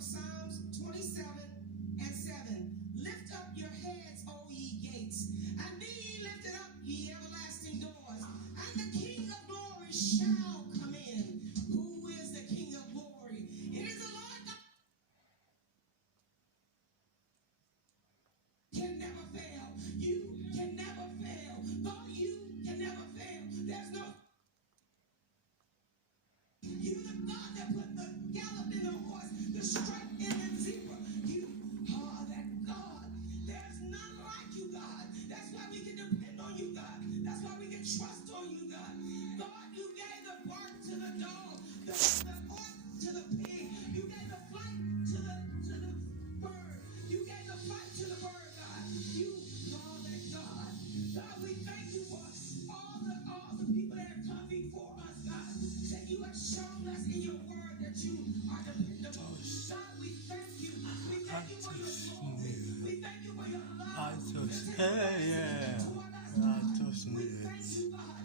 from Psalms 27:7. Lift up your heads, O ye gates, and be ye lifted up, ye everlasting doors, and the King of glory shall come in. Who is the King of glory? It is the Lord God. Can never fail. You can never fail. God, you can never fail. There's no. You the God that put the gallop in the horse, the straight in the zebra. You are that God. There's none like you, God. That's why we can depend on you, God. That's why we can trust on you, God. God, you gave the bark to the dog, the horse to the pig. You gave the flight to the bird. You gave the flight to the bird, God. You are that God. God, we thank you for all the people that have come before us, God. That you have shown us in your word that you are dependable. God, we thank you. We thank you for your glory. We thank you for your love. We thank you, God,